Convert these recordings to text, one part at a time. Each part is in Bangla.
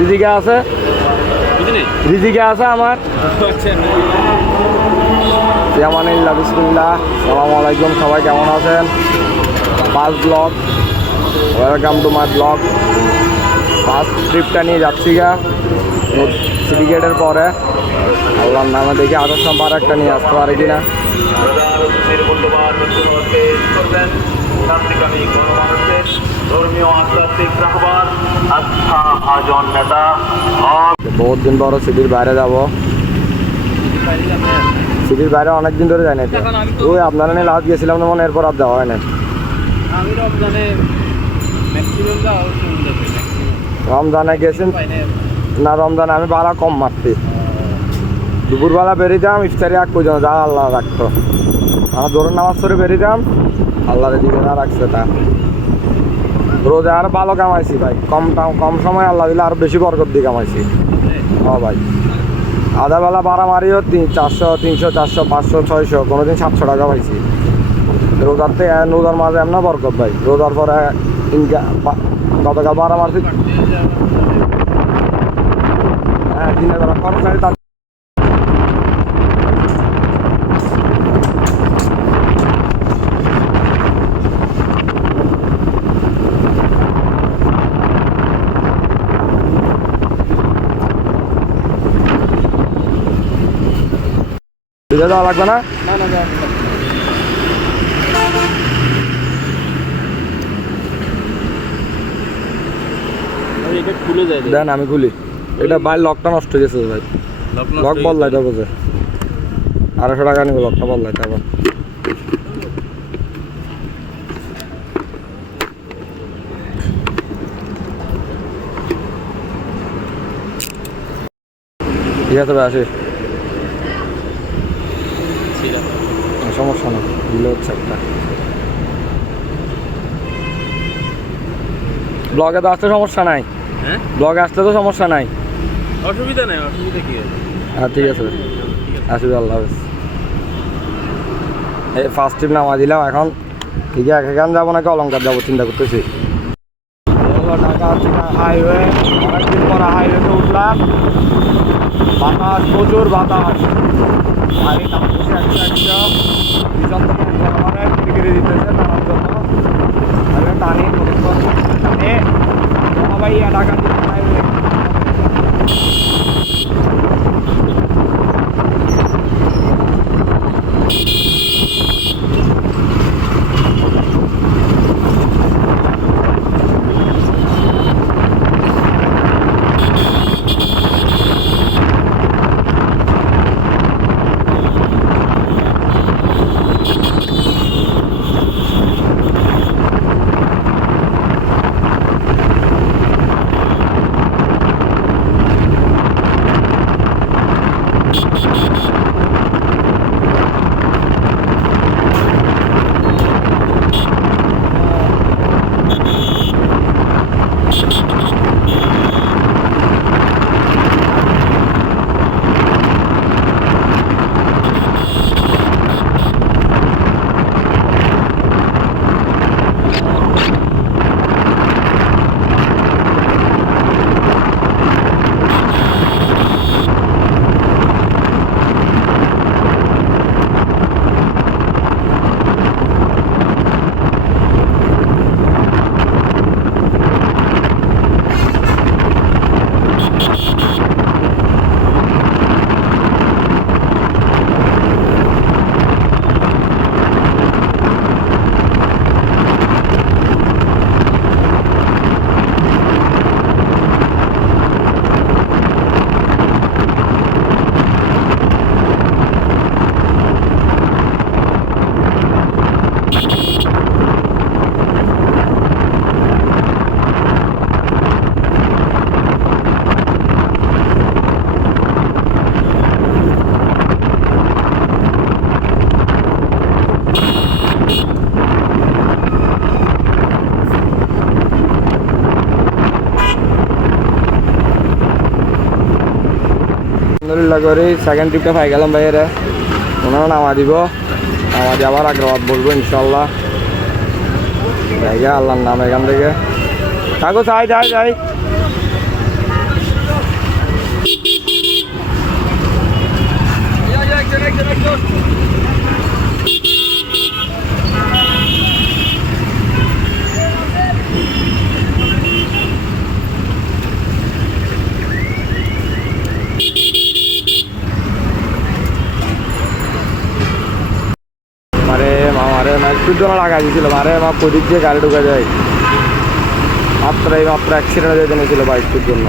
রিজিকে আছে, রিজিকে আছে আমার। ইয়ামানিল্লাহ বিসমিল্লাহ। আসসালামু আলাইকুম, সবাই কেমন আছেন? First blog, welcome to my blog. First ট্রিপটা নিয়ে যাচ্ছি গা সিটি গেটের পরে। আল্লাহর নামে দেখি আরো সম্পার একটা নিয়ে আসতে পারে কিনা। বহুত দিন পর সিটির বাইরে যাব। সিটির বাইরে অনেকদিন ধরে যাই না। ওই আপনারা নিয়ে লাস্ট গেছিলাম না, মনে এরপর আর যাওয়া হয় না। রমজানে গেছেন না? রমজানে আমি বালা কম মারছি। দুপুরবেলা বেরিয়েতাম, ইফতারি আগ পর্যন্ত যা আল্লাহ রাখতো। আমার দৌড়ের নামাজ পড়ে বেরিয়েতাম, আল্লাহরে দিকে না রাখছে তা। রোজে আরো ভালো কামাইছি ভাই, কম সময় আল্লাহ দিলে আরো বেশি বরকত দিয়ে কামাইছি। হ্যাঁ ভাই, আধা বেলা ভাড়া মারিও 400, 300, 400, 500, 600, কোনোদিন 700 টাকা পাইছি। রোজার থেকে রোজার মাঝে এমন বরকত ভাই। রোজার পরে গতকাল ভাড়া মারছি। হ্যাঁ, দিনের বেলা কর্মচারী তার দেওয়া লাগবে না। দেন আমি খুলি। এটা ভাই লকটা নষ্ট হয়ে গেছে ভাই, লক বদলাইতে হবে। 250 টাকা নিব লকটা বদলাইতে হবে। ঠিক আছে ভাই, আসি। সমস্যা না, দিলে হচ্ছে একটা। ব্লগে তো আসতে সমস্যা নাই। হ্যাঁ, ব্লগে আসতে তো সমস্যা নাই, অসুবিধা নাই। অসুবিধা কি? হ্যাঁ ঠিক আছে, আসবি। আল্লাহ হাফেজ। এই ফার্স্ট ট্রিপ নামা দিলাম। এখন ঠিক আছে, এখান যাবো নাকি অলঙ্কার যাবো চিন্তা করতেছি। ঢাকা হাইওয়ে, অনেকদিন পরে হাইওয়েতে উঠলাম। বাতাস, প্রচুর বাতাস। গাড়ি টানতেছে 100 পিছন থেকে আমার টিকিটে দিতেছে টানার জন্য। আমি টানি টানে সবাই ঢাকা হাইওয়ে। আলহামদুলিল্লাহ করে সেকেন্ড ট্রিপটা পাই গেলাম ভাইয়েরা। ওনারা নামা দিব, নামা দিয়ে আবার আগ্রাবাদ বলবো ইনশাল্লাহ। জায়গা আল্লাহর নাম। এখান থেকে থাকো, যাই যাই যাই একটুর জন্য লাগাই দিয়েছিল আরে আমার প্রদীপ দিয়ে গাড়ি ঢুকে যায় মাত্র অ্যাক্সিডেন্ট হয়ে জেনেছিল বাইকটির জন্য।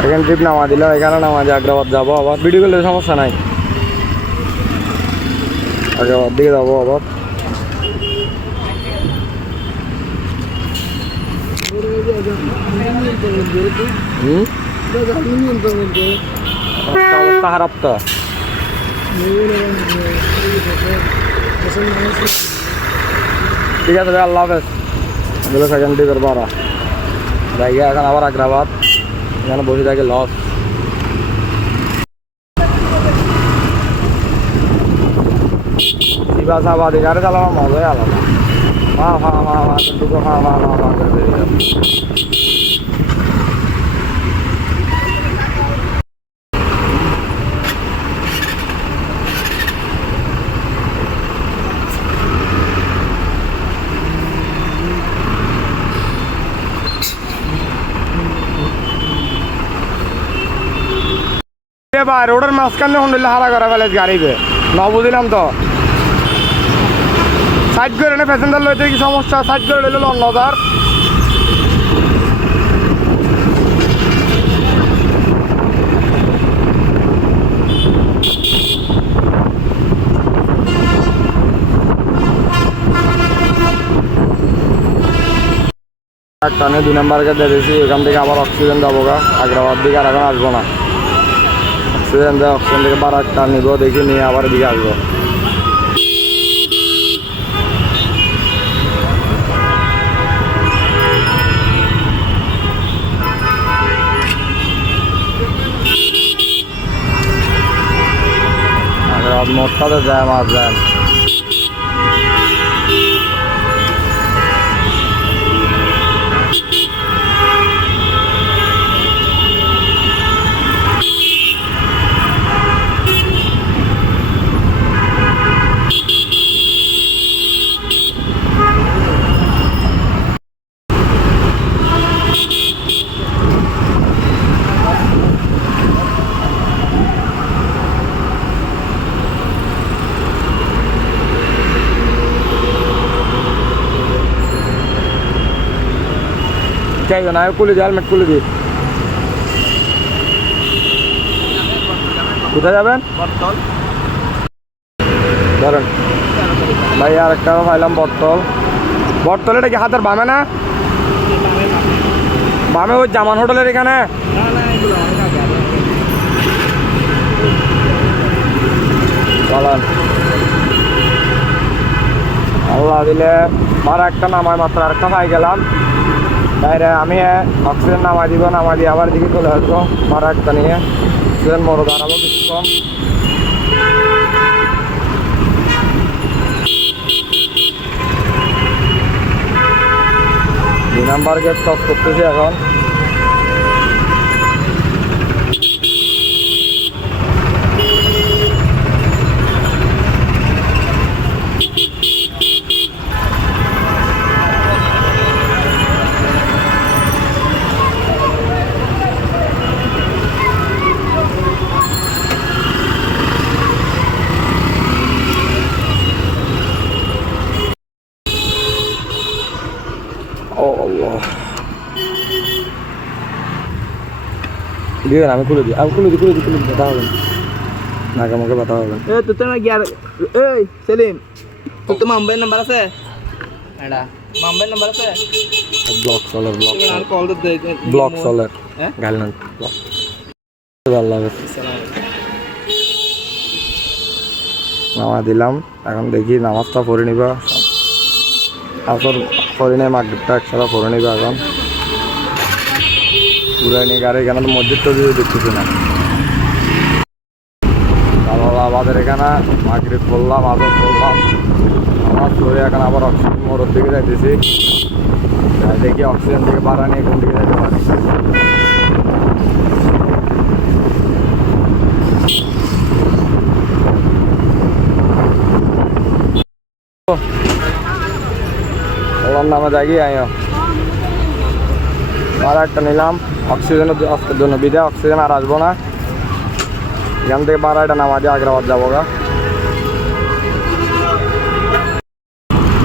সেকেন্ড ট্রিপ নামা দিলাম, এখানে নামা দিয়ে আগ্রাবাদ যাবো আবার, ভিডিও করলে সমস্যা নাই। আগ্রাবাদ দিকে যাবো আবার। অবস্থা খারাপ তো। ঠিক আছে ভাই, আল্লাহ হাফেজ। এগুলো সেকেন্ড ট্রিপের ভাড়া জায়গা, এখন আবার আগ্রাবাদ, এখানে বসে থাকে লস। শিবাসাবাদী গাড়ি চালানো মজাই আলাদা, দুটো করে বেরিয়ে যাবে। ভাই রোডের মাঝখানে হন্ডিলে হারা করা ফেলে গাড়িতে ন বুঝলাম তো। সাইড করে এনে প্যাসেঞ্জার লইতে কি সমস্যা, সাইড করে লইল অন্যদার। টানে 2 নম্বরকে দিয়ে দিয়েছি, ওখান থেকে আবার অক্সিজেন যাবো গা আগ্রাবাদ দিকে, আর এখন আসবো না। অক্সিজেন দেয়, অক্সিজেন থেকে বারা একটা নিবো, দেখি নিয়ে আবার এদিকে আসবো। আগ্রাবাদ মোটটাতে যায় মাছ যায়। চাইবে না, খুলে দিই, হেলমেট খুলে দিই। কোথায় যাবেন ধরেন ভাই? আর একটা পাইলাম বটতল। বটতল এটা কি হাতের বামে না? বামে ওই জামান হোটেলের এখানে। চলেন, আল্লাহ দিলে আর একটা নামায় মাত্র আরেকটা পাই গেলাম। বাইরে আমি অক্সিজেন নামাই দিব, নামাই দিয়ে আবার দিকে চলে আসবো মারা একটা নিয়ে। অক্সিজেন বড় দাঁড়াবো কিছুক্ষণ। দুই নাম্বার গেট ক্রস করতেছি এখন। দিবেন, আমি খুলে দিই, আমি খুলে দিই, ব্যথা হবেন নাকে মুখে ব্যথা হবেন। তোর তো না গিয়ার, এই সেলিম তোর তো মুম্বাইয়ের নাম্বার আছে? এটা মুম্বাইয়ের নাম্বার আছে? ব্লক সলার, কল দে, ব্লক সলার গাইলেন ব্লক। আল্লাহ নামা দিলাম, এখন দেখি নামাজটা পড়ে নিবা। আসর পড়ে নেই, মাগরিবটা একসাথে পড়ে নিবা। এখন ঘুরাই নিয়ে গাড়ি, এখানে তো মসজিদ টসজিদ দেখতেছি না। আমাদের এখানে মাগরিব পড়লাম, আসর পড়লাম, নামাজ পড়ে এখন আবার অক্সিজেন মোড়ের দিকে যাইতেছি। দেখি অক্সিজেন থেকে ভাড়া নিয়ে কোন দিকে যাইতে পারি। নামে যাই, আইও আর একটা নিলাম। অক্সিজেনের আজকের জন্য বিদায়, অক্সিজেন আর আসবো না। এখান থেকে বারাইটা নামা দিয়ে আগ্রাবাদ যাবো গা।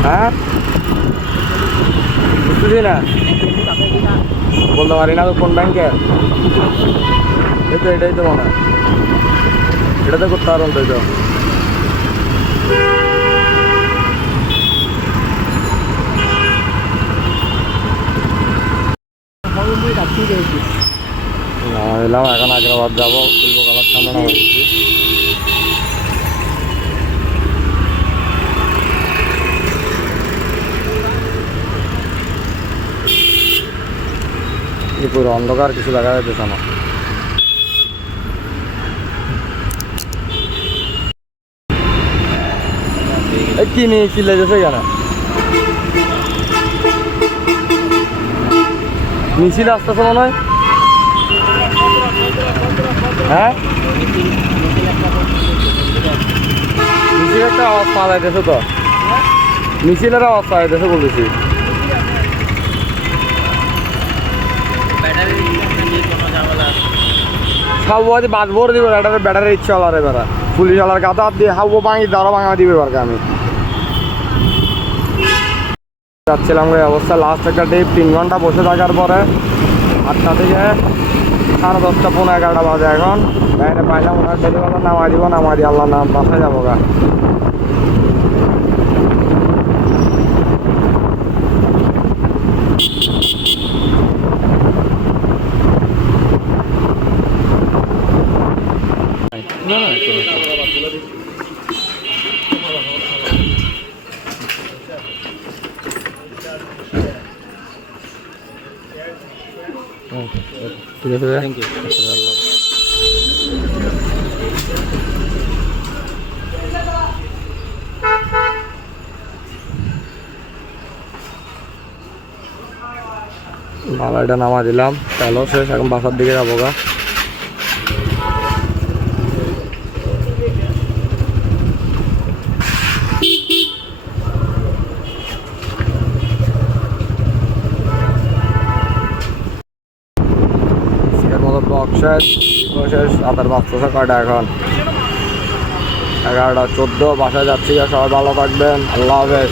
হ্যাঁ বুঝতেছি না, বলতে পারি না তো কোন ব্যাংকের। এই তো এটাই তো মনে হয়, এটাতে করতে পারবেন তো। এই তো এলাম, এখন আগ্রাবাদ যাবো, শিল্পকলার সামনে নামা দিচ্ছি। পুরো অন্ধকার, কিছু দেখা যাইতেছে না। কি নিয়ে চিল্লাই যাচ্ছে কেন? মিছিল আসতেছে মনে হয়। হ্যাঁ মিছিল একটা আওয়াজ পাওয়া যাইতেছে তো, মিছিলের আওয়াজ পাওয়া যাইতেছে বলতেছি। খাবো বাদ ভর দিবে, ব্যাটারির ইচ্ছা হলার এবার পুলিশ হলার গাদা দিয়ে হাবো ভাঙি দাঁড়া ভাঙা দিবে এবার। আমি যাচ্ছিলাম ওই অবস্থা। লাস্ট একটা ডে 3 ঘন্টা বসে থাকার পরে 8টা থেকে 10:30 পৌনে 11টা বাজে এখন বাইরে পাইলাম। ওনার ডেলিভারি নামাই দিব, নামাই দিয়ে আল্লাহ নাম বাসায় যাবো গা। ঠিক আছে, থ্যাংক ইউ। মালাইটা নামা দিলাম, তেলও শেষ, এখন বাসার দিকে যাবো গা। শেষ শেষ, আদার বাচ্চা কয়টা এখন 11:14। বাসায় যাচ্ছি, সবাই ভালো থাকবেন, আল্লাহ হাফেজ।